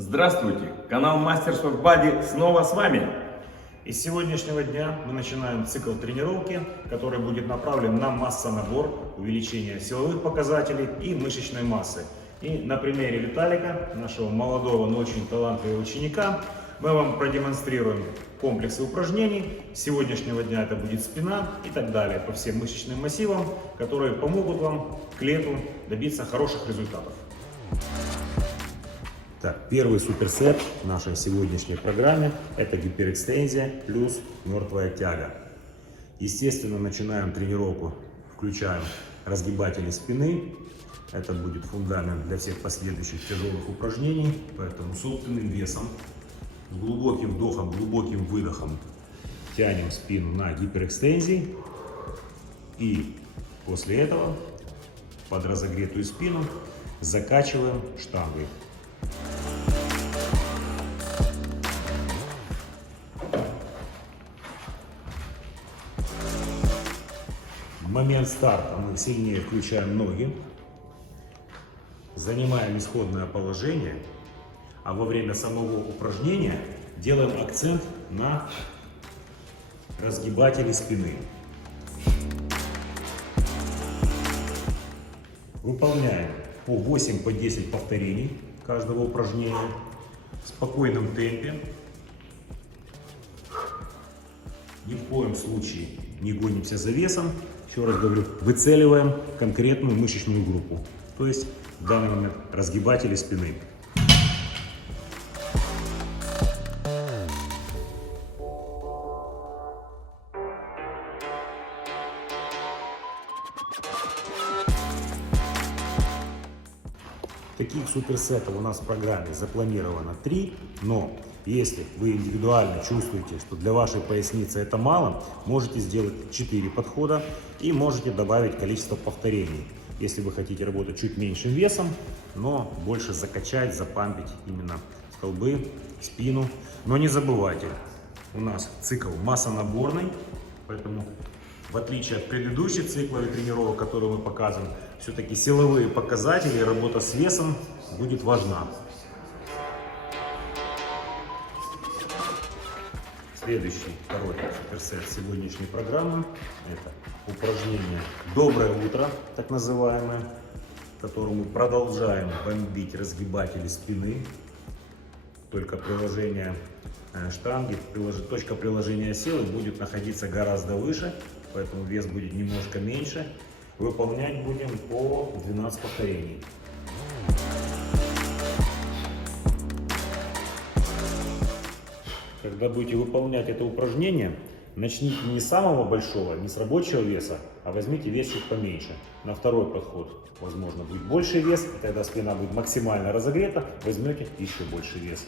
Здравствуйте! Канал Masters of Body снова с вами. И с сегодняшнего дня мы начинаем цикл тренировки, который будет направлен на массонабор, увеличение силовых показателей и мышечной массы. И на примере Виталика, нашего молодого, но очень талантливого ученика, мы вам продемонстрируем комплексы упражнений. С сегодняшнего дня это будет спина и так далее по всем мышечным массивам, которые помогут вам к лету добиться хороших результатов. Так, первый суперсет в нашей сегодняшней программе – это гиперэкстензия плюс мертвая тяга. Естественно, начинаем тренировку, включаем разгибатели спины. Это будет фундамент для всех последующих тяжелых упражнений, поэтому собственным весом, с глубоким вдохом, глубоким выдохом тянем спину на гиперэкстензии. И после этого под разогретую спину закачиваем штангой. В момент старта мы сильнее включаем ноги, занимаем исходное положение, а во время самого упражнения делаем акцент на разгибатели спины. Выполняем по 8-10 повторений каждого упражнения в спокойном темпе. Ни в коем случае не гонимся за весом. Еще раз говорю, выцеливаем конкретную мышечную группу, то есть в данный момент разгибатели спины. Таких суперсетов у нас в программе запланировано 3, но если вы индивидуально чувствуете, что для вашей поясницы это мало, можете сделать 4 подхода и можете добавить количество повторений. Если вы хотите работать чуть меньшим весом, но больше закачать, запампить именно столбы, спину. Но не забывайте, у нас цикл массонаборный, поэтому в отличие от предыдущих циклов и тренировок, которые мы показываем, все-таки силовые показатели и работа с весом будет важна. Следующий, второй суперсет сегодняшней программы – это упражнение «Доброе утро», так называемое, в котором мы продолжаем бомбить разгибатели спины. Только приложение штанги, точка приложения силы будет находиться гораздо выше, поэтому вес будет немножко меньше. Выполнять будем по 12 повторений. Когда будете выполнять это упражнение, начните не с самого большого, не с рабочего веса, а возьмите вес чуть поменьше. На второй подход, возможно, будет больше вес, и тогда спина будет максимально разогрета, возьмете еще больше веса.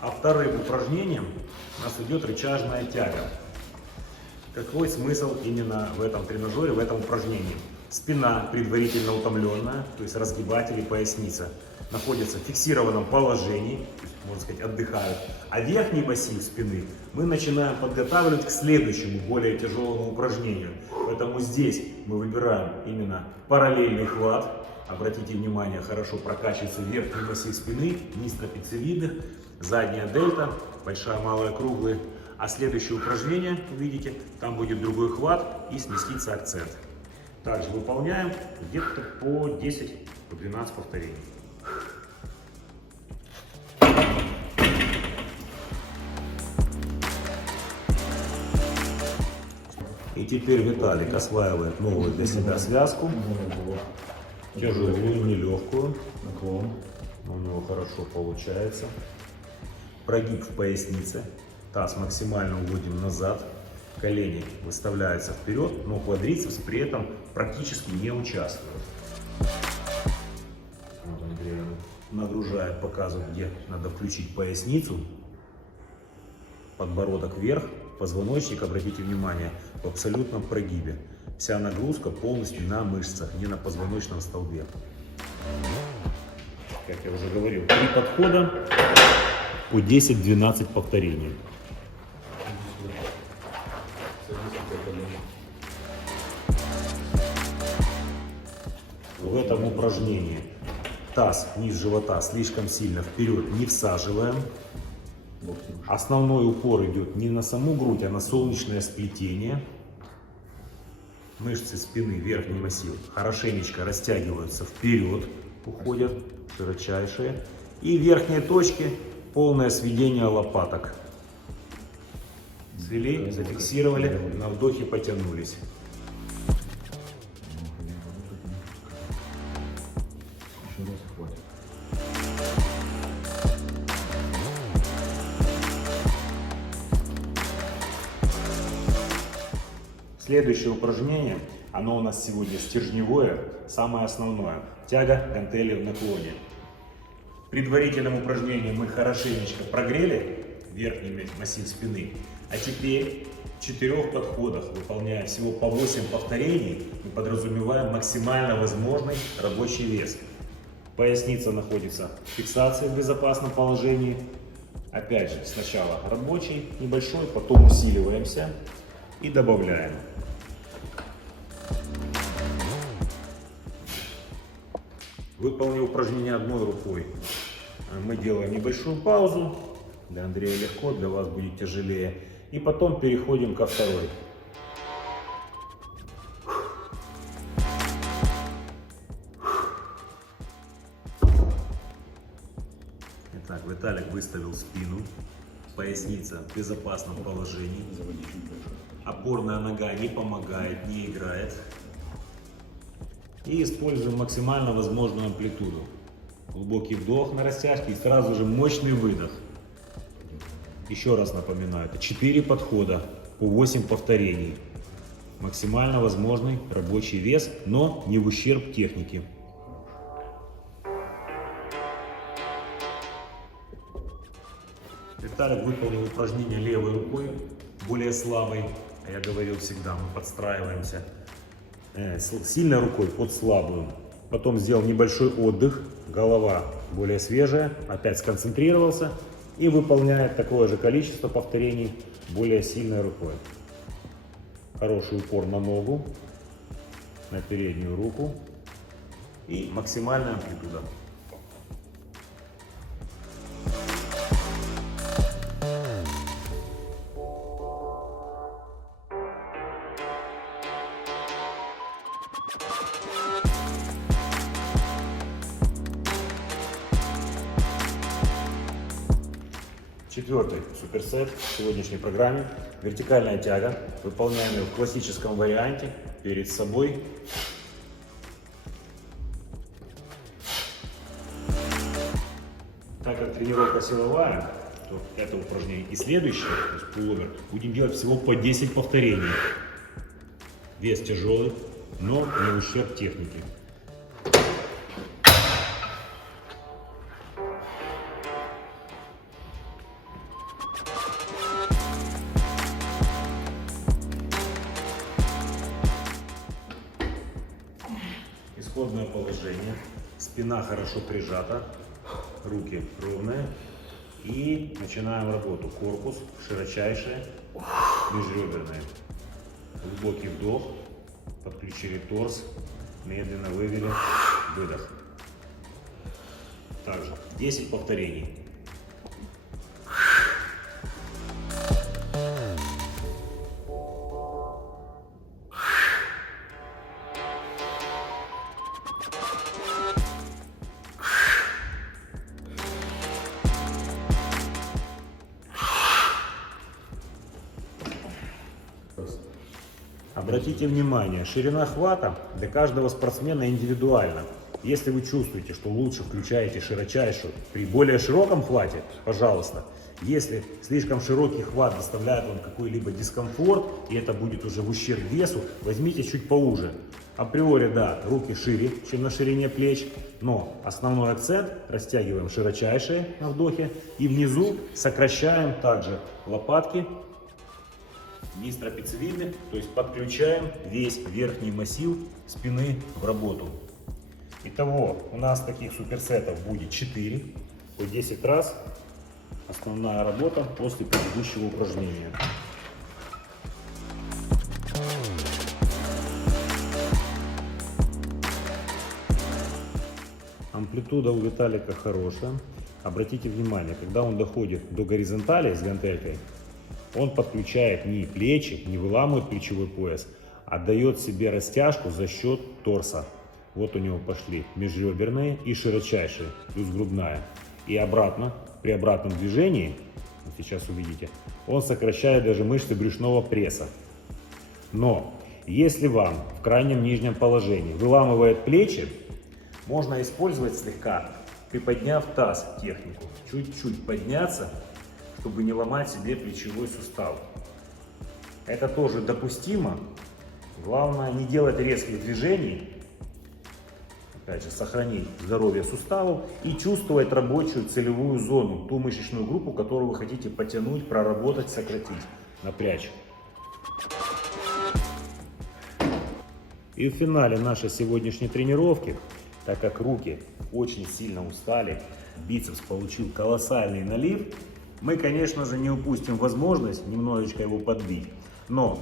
А вторым упражнением у нас идет рычажная тяга. Какой смысл именно в этом тренажере, в этом упражнении? Спина предварительно утомленная, то есть разгибатели, поясница, находятся в фиксированном положении, то есть, можно сказать, отдыхают. А верхний массив спины мы начинаем подготавливать к следующему, более тяжелому упражнению. Поэтому здесь мы выбираем именно параллельный хват. Обратите внимание, хорошо прокачивается верхний массив спины, низ трапециевидных, задняя дельта, большая, малая, круглые. А следующее упражнение, увидите, там будет другой хват и сместится акцент. Также выполняем где-то по 10-12 повторений. И теперь Виталик осваивает новую для себя связку. Тяжелую, нелегкую. Наклон. У него хорошо получается. Прогиб в пояснице. Таз максимально уводим назад. Колени выставляются вперед, но квадрицепс при этом практически не участвует. Вот Андрей нагружает, показывает, где надо включить поясницу. Подбородок вверх, позвоночник, обратите внимание, в абсолютном прогибе. Вся нагрузка полностью на мышцах, не на позвоночном столбе. Как я уже говорил, 3 подхода по 10-12 повторений. в этом упражнении таз, низ живота слишком сильно вперед не всаживаем. Основной упор идет не на саму грудь, а на солнечное сплетение. Мышцы спины, верхний массив хорошенечко растягиваются вперед, уходят широчайшие. И верхние точки полное сведение лопаток. Свели, зафиксировали, на вдохе потянулись. Еще раз хватит. Следующее упражнение, оно у нас сегодня стержневое, самое основное. Тяга гантели в наклоне. В предварительном упражнении мы хорошенечко прогрели верхний массив спины, а теперь в 4 подходах, выполняя всего по 8 повторений, мы подразумеваем максимально возможный рабочий вес. Поясница находится в фиксации в безопасном положении. Опять же, сначала рабочий, небольшой, потом усиливаемся и добавляем. Выполнив упражнение одной рукой, мы делаем небольшую паузу. Для Андрея легко, для вас будет тяжелее. И потом переходим ко второй. Итак, Виталик выставил спину, поясница в безопасном положении. Опорная нога не помогает, не играет. И используем максимально возможную амплитуду. Глубокий вдох на растяжке и сразу же мощный выдох. Еще раз напоминаю, это 4 подхода по 8 повторений. Максимально возможный рабочий вес, но не в ущерб технике. Виталик выполнил упражнение левой рукой, более слабой. А я говорил всегда, мы подстраиваемся сильной рукой под слабую. Потом сделал небольшой отдых, голова более свежая, опять сконцентрировался и выполняет такое же количество повторений более сильной рукой. Хороший упор на ногу, на переднюю руку и максимальная амплитуда. Четвертый суперсет в сегодняшней программе. Вертикальная тяга. Выполняем ее в классическом варианте. Перед собой. Так как тренировка силовая, то это упражнение и следующее, то есть пуловер, будем делать всего по 10 повторений. Вес тяжелый, но не в ущерб технике. Исходное положение. Спина хорошо прижата, руки ровные. И начинаем работу. Корпус широчайший, межреберный. Глубокий вдох, подключили торс, медленно вывели, выдох. Также 10 повторений. Обратите внимание, ширина хвата для каждого спортсмена индивидуальна. Если вы чувствуете, что лучше, включаете широчайшую при более широком хвате, пожалуйста. Если слишком широкий хват доставляет вам какой-либо дискомфорт, и это будет уже в ущерб весу, возьмите чуть поуже. Априори, да, руки шире, чем на ширине плеч, но основной акцент растягиваем широчайшие на вдохе и внизу сокращаем также лопатки. Низ трапециевидный, то есть подключаем весь верхний массив спины в работу. Итого у нас таких суперсетов будет 4 по 10 раз. Основная работа после предыдущего упражнения. Амплитуда у Виталика хорошая. Обратите внимание, когда он доходит до горизонтали с гантелькой, он подключает не плечи, не выламывает плечевой пояс, а дает себе растяжку за счет торса. Вот у него пошли межреберные и широчайшие, плюс грудная. И обратно, при обратном движении, вот сейчас увидите, он сокращает даже мышцы брюшного пресса. Но если вам в крайнем нижнем положении выламывает плечи, можно использовать слегка, приподняв таз технику. Чуть-чуть подняться, чтобы не ломать себе плечевой сустав. Это тоже допустимо. Главное не делать резких движений. Опять же, сохранить здоровье суставов и чувствовать рабочую целевую зону, ту мышечную группу, которую вы хотите потянуть, проработать, сократить, напрячь. И в финале нашей сегодняшней тренировки, так как руки очень сильно устали, бицепс получил колоссальный налив, мы, конечно же, не упустим возможность немножечко его подбить. Но,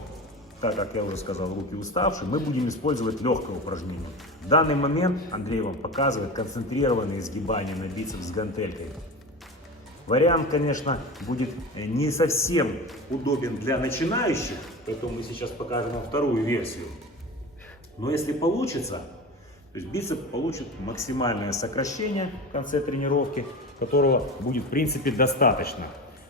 так как я уже сказал, руки уставшие, мы будем использовать легкое упражнение. В данный момент Андрей вам показывает концентрированные изгибания на бицепс с гантелькой. Вариант, конечно, будет не совсем удобен для начинающих, поэтому мы сейчас покажем вам вторую версию. Но если получится, то есть бицепс получит максимальное сокращение в конце тренировки, которого будет в принципе достаточно.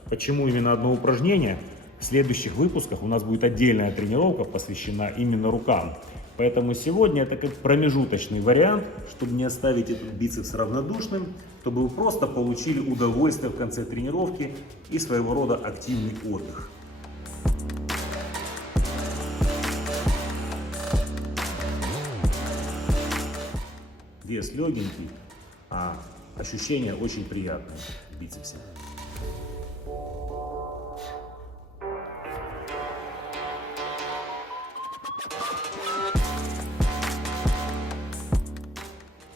Почему именно одно упражнение? В следующих выпусках у нас будет отдельная тренировка, посвящена именно рукам. Поэтому сегодня это как промежуточный вариант, чтобы не оставить этот бицепс равнодушным, чтобы вы просто получили удовольствие в конце тренировки и своего рода активный отдых. Вес легенький, а ощущение очень приятное в бицепсе.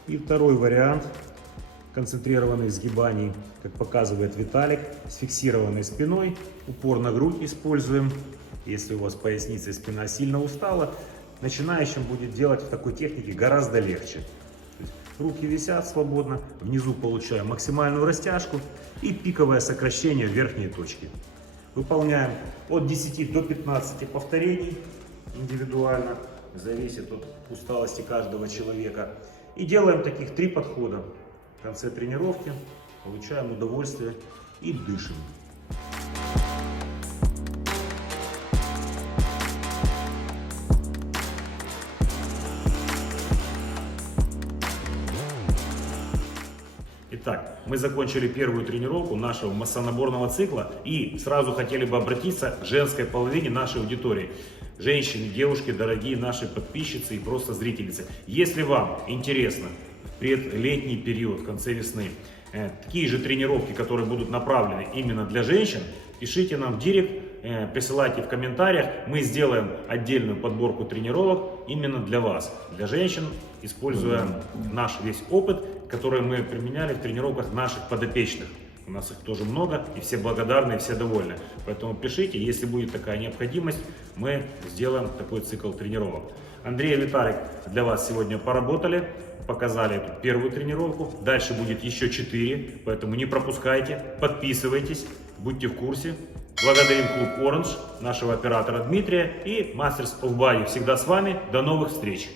И второй вариант концентрированных сгибаний, как показывает Виталик, с фиксированной спиной, упор на грудь используем. Если у вас поясница и спина сильно устала, начинающим будет делать в такой технике гораздо легче. Руки висят свободно, внизу получаем максимальную растяжку и пиковое сокращение в верхней точке. Выполняем от 10 до 15 повторений индивидуально, зависит от усталости каждого человека. И делаем таких 3 подхода. В конце тренировки получаем удовольствие и дышим. Итак, мы закончили первую тренировку нашего массонаборного цикла и сразу хотели бы обратиться к женской половине нашей аудитории. Женщины, девушки, дорогие наши подписчицы и просто зрительницы. Если вам интересно в предлетний период, в конце весны, такие же тренировки, которые будут направлены именно для женщин, пишите нам в директ, присылайте в комментариях. Мы сделаем отдельную подборку тренировок именно для вас, для женщин, используя наш весь опыт, который мы применяли в тренировках наших подопечных. У нас их тоже много, и все благодарны, и все довольны. Поэтому пишите, если будет такая необходимость, мы сделаем такой цикл тренировок. Андрей и Виталик для вас сегодня поработали, показали эту первую тренировку. Дальше будет еще 4, поэтому не пропускайте, подписывайтесь, будьте в курсе. Благодарим клуб Orange, нашего оператора Дмитрия и Masters of Body всегда с вами. До новых встреч!